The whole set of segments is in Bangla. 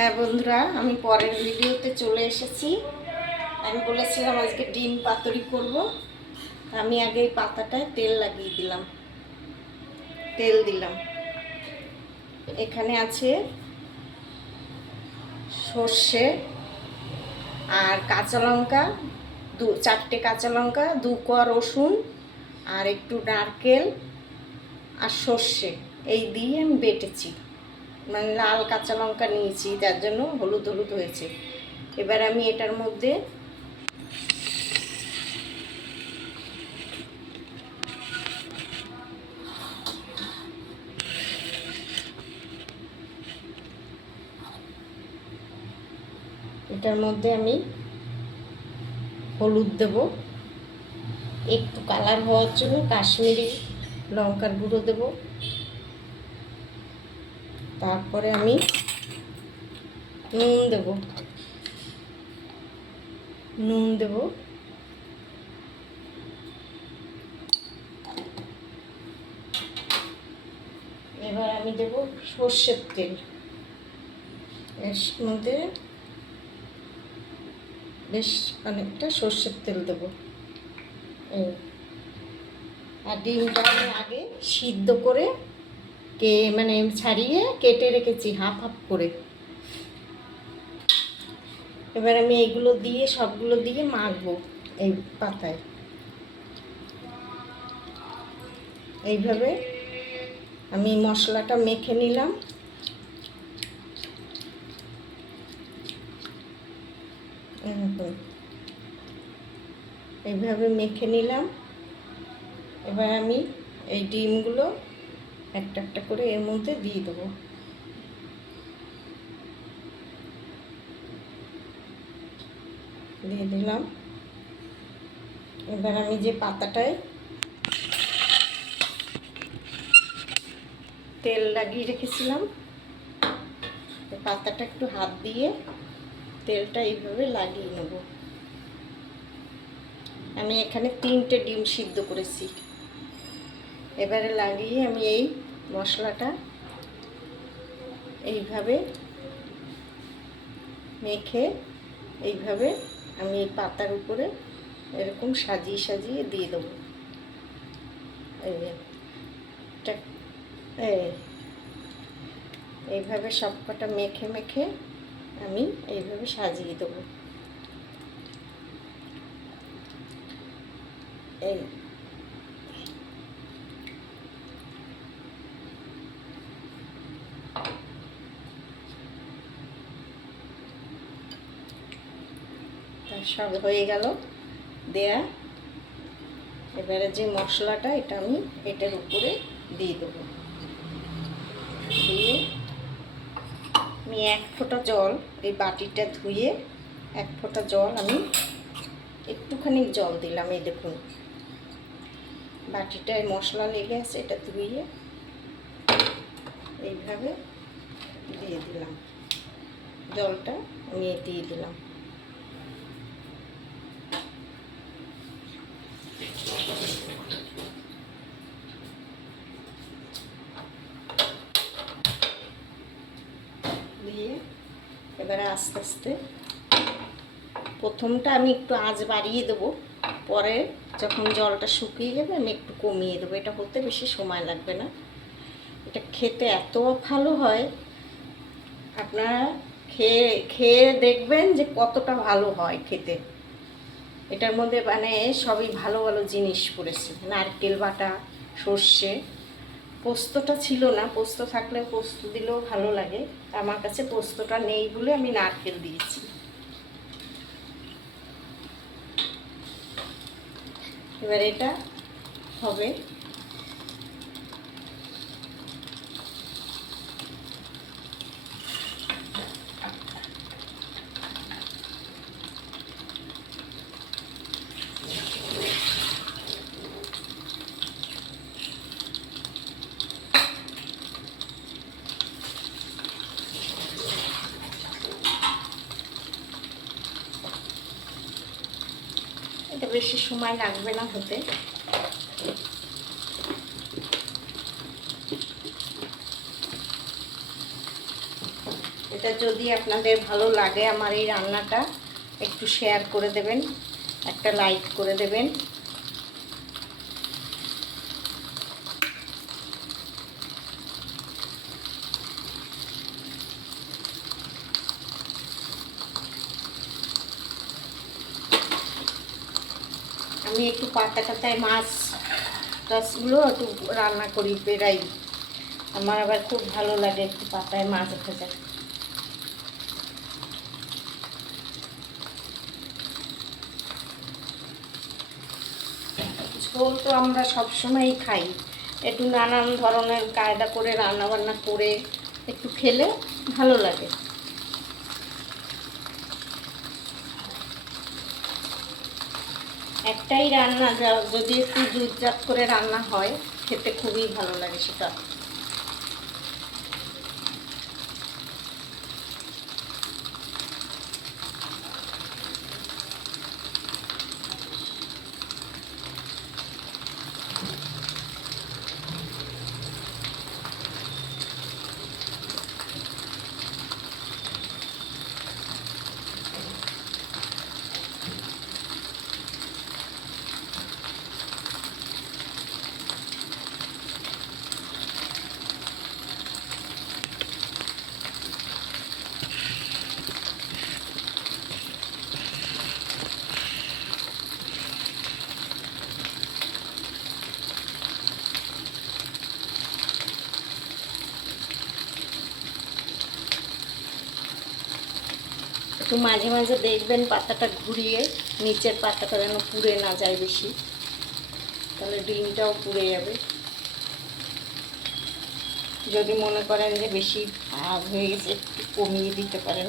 হ্যাঁ বন্ধুরা, আমি পরের ভিডিওতে চলে এসেছি। আমি বলেছিলাম আজকে ডিম পাতুরি করব। আমি আগে এই পাতাটায় তেল লাগিয়ে দিলাম, তেল দিলাম। এখানে আছে সর্ষে আর কাঁচা লঙ্কা, 4টে কাঁচা লঙ্কা, 2 কোয়া রসুন আর একটু নারকেল আর সর্ষে, এই দিয়ে আমি বেটেছি। মানে লাল কাঁচা লঙ্কা নিয়েছি, যার জন্য হলুদ হলুদ হয়েছে। এবার আমি এটার মধ্যে আমি হলুদ দেব, একটু কালার হওয়ার জন্য কাশ্মীরি লঙ্কার গুঁড়ো দেব। তারপরে আমি নুন দেব, এবার আমি দেব সর্ষের তেল। এর মধ্যে বেশ অনেকটা সর্ষের তেল দেবো। আর ডিমটা আমি আগে সিদ্ধ করে মানে ছাড়িয়ে কেটে রেখেছি হাফ হাফ করে। এবার আমি এইগুলো দিয়ে সবগুলো দিয়ে মাখবো এই পাতায়। এইভাবে আমি মশলাটা মেখে নিলাম। এইভাবে মেখে নিলাম। এবার আমি এই ডিমগুলো একটা একটা করে এর মধ্যে দিয়ে দেবো। দিয়ে দিলাম। এবার আমি যে পাতাটায় তেল লাগিয়ে রেখেছিলাম, পাতাটা একটু হাত দিয়ে তেলটা এইভাবে লাগিয়ে নেব। আমি এখানে 3টে ডিম সিদ্ধ করেছি। এবারে লাগিয়ে আমি এই মশলাটা এইভাবে মেখে এইভাবে আমি এই পাতার উপরে এরকম সাজিয়ে সাজিয়ে দিয়ে দেবো। এইভাবে সবকটা মেখে মেখে আমি এইভাবে সাজিয়ে দেবো। এই সব হয়ে গেল দেয়া। এবারে যে মশলাটা, এটা আমি এটার উপরে দিয়ে দেবো। দিয়ে আমি 1 ফোঁটা জল, এই বাটিটা ধুয়ে 1 ফোঁটা জল আমি একটুখানি জল দিলাম। এই দেখুন বাটিটায় মশলা লেগে আছে, এটা ধুয়ে এইভাবে দিয়ে দিলাম। জলটা আমি দিয়ে দিলাম। দিয়ে এবারে আস্তে আস্তে প্রথমটা আমি একটু আঁচ বাড়িয়ে দেবো, পরে যখন জলটা শুকিয়ে যাবে আমি একটু কমিয়ে দেবো। এটা হতে বেশি সময় লাগবে না। এটা খেতে এত ভালো হয়, আপনারা খেয়ে খেয়ে দেখবেন যে কতটা ভালো হয় খেতে। এটার মধ্যে মানে সবই ভালো ভালো জিনিস পড়েছে, নারকেল বাটা, সর্ষে, পোস্তটা ছিল না। পোস্ত থাকলে পোস্ত দিলেও ভালো লাগে, আমার কাছে পোস্তটা নেই বলে আমি নারকেল দিয়েছি। এবার এটা হবে। এটা বেশি সময় লাগবে না হতে। এটা যদি আপনাদের ভালো লাগে আমার এই রান্নাটা, একটু শেয়ার করে দেবেন, একটা লাইক করে দেবেন। আমি একটু পাতা টাতায় মাছ টাছগুলো একটু রান্না করি, বেড়াই। আমার আবার খুব ভালো লাগে একটু পাতায় মাছ ভাজা। ঝোল তো আমরা সবসময়ই খাই, একটু নানান ধরনের কায়দা করে রান্না বান্না করে একটু খেলে ভালো লাগে। একটাই রান্না যদি একটু জুতজাত করে রান্না হয়, খেতে খুবই ভালো লাগে সেটা। একটু মাঝে মাঝে দেখবেন পাতাটা ঘুরিয়ে, নিচের পাতাটা যেন পুড়ে না যায় বেশি, তাহলে ডিমটাও পুড়ে যাবে। যদি মনে করেন যে বেশি ভাগ হয়ে গেছে, একটু কমিয়ে দিতে পারেন।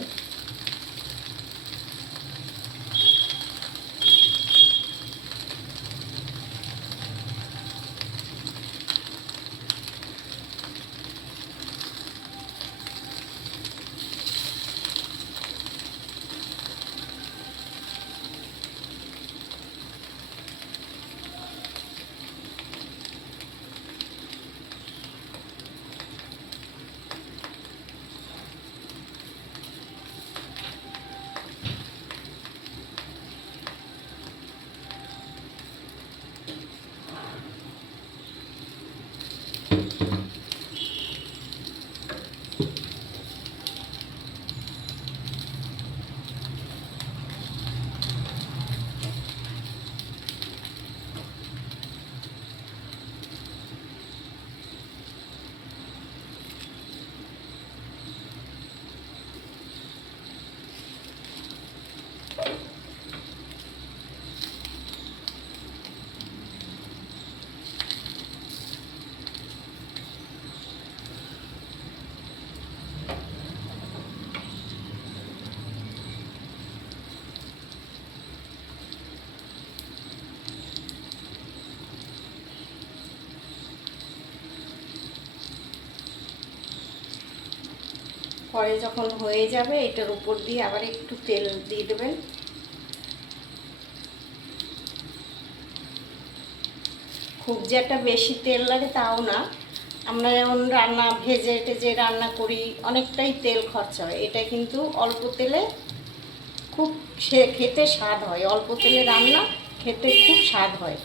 পরে যখন হয়ে যাবে, এটার উপর দিয়ে আবার একটু তেল দিয়ে দেবেন। খুব যে একটা বেশি তেল লাগে তাও না, আমরা যেমন রান্না ভেজে টেজে রান্না করি অনেকটাই তেল খরচা হয়, এটা কিন্তু অল্প তেলে খুব খেতে স্বাদ হয়। অল্প তেলে রান্না খেতে খুব স্বাদ হয়।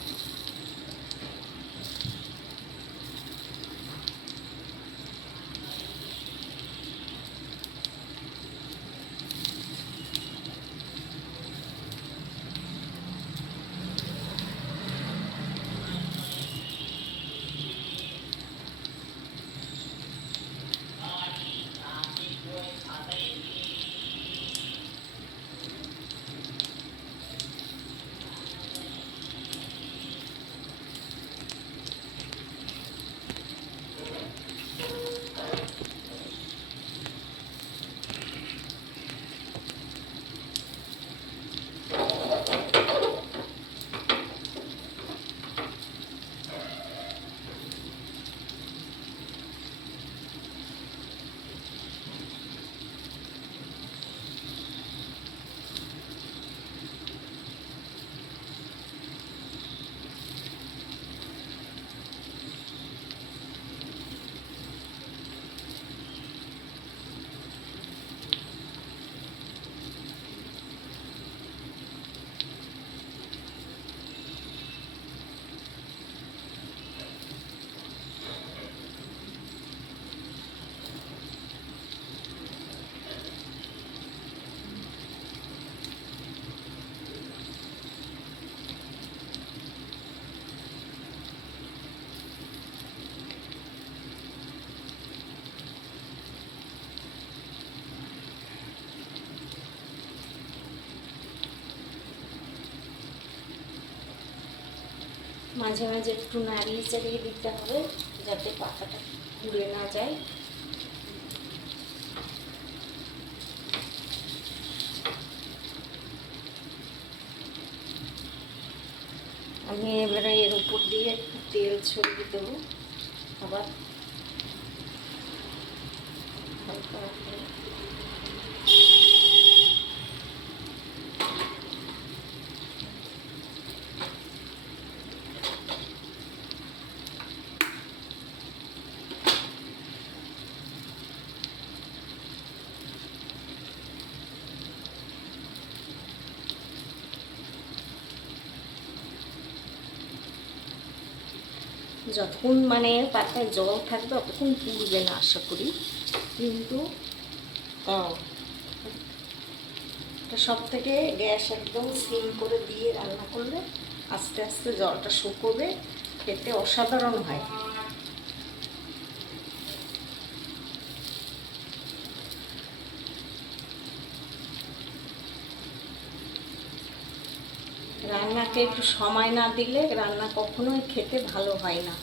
মাঝে মাঝে একটু নাড়িয়ে চাড়িয়ে দিতে হবে যাতে পাতাটা পুড়ে না যায়। আমি এবারে এর উপর দিয়ে একটু তেল ছড়িয়ে দেবো আবার হালকা যতক্ষণ মানে পাতায় জল থাকবে ততক্ষণ পুড়বে না আশা করি, কিন্তু তাও এটা সব থেকে গ্যাস একদম সিম করে দিয়ে রান্না করলে আস্তে আস্তে জলটা শুকোবে, খেতে অসাধারণ হয়। রান্নাকে একটু সময় না দিলে রান্না কখনোই খেতে ভালো হয় না।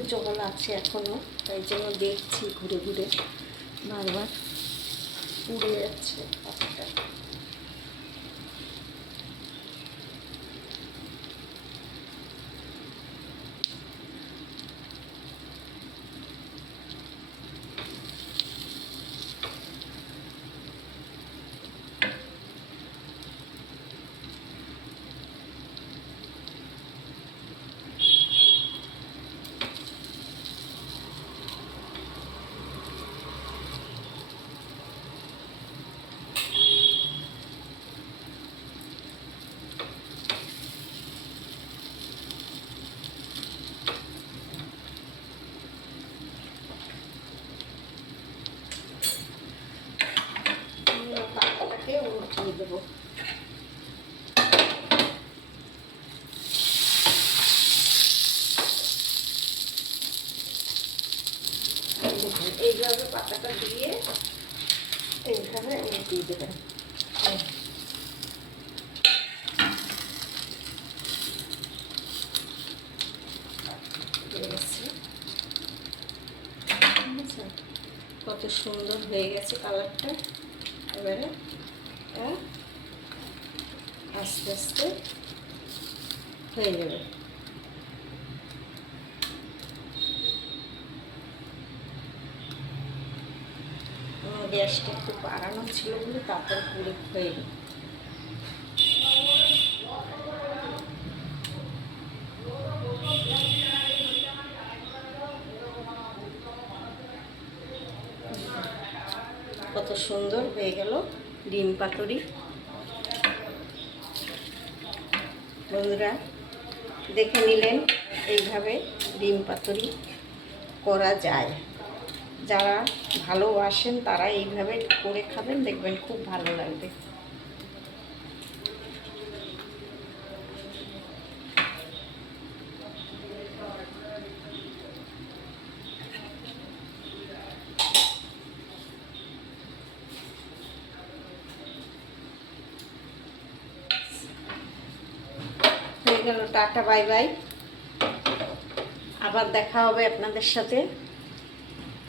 একটু জল আছে এখনো, তাই জন্য দেখছি ঘুরে ঘুরে, বারবার পুড়ে যাচ্ছে পাতাটা। পাতাটাকে উঠিয়ে দেবো। এইভাবে পাতাটা দিয়ে এইভাবে উঠিয়ে দেবেন। কত সুন্দর হয়ে গেছে কালারটা। এবারে আস্তে আস্তে হয়ে যাবে। গ্যাসটা একটু বাড়ানো ছিল বলে তারপরে পুরো হয়ে গেল। কত সুন্দর হয়ে গেল ডিম পাতুরি। বন্ধুরা দেখে নিলেন এইভাবে ডিম পাতুরি করা যায়। যারা ভালোবাসেন তারা এইভাবে করে খাবেন, দেখবেন খুব ভালো লাগবে। হয়ে গেল, টাটা বাই বাই, আবার দেখা হবে আপনাদের সাথে।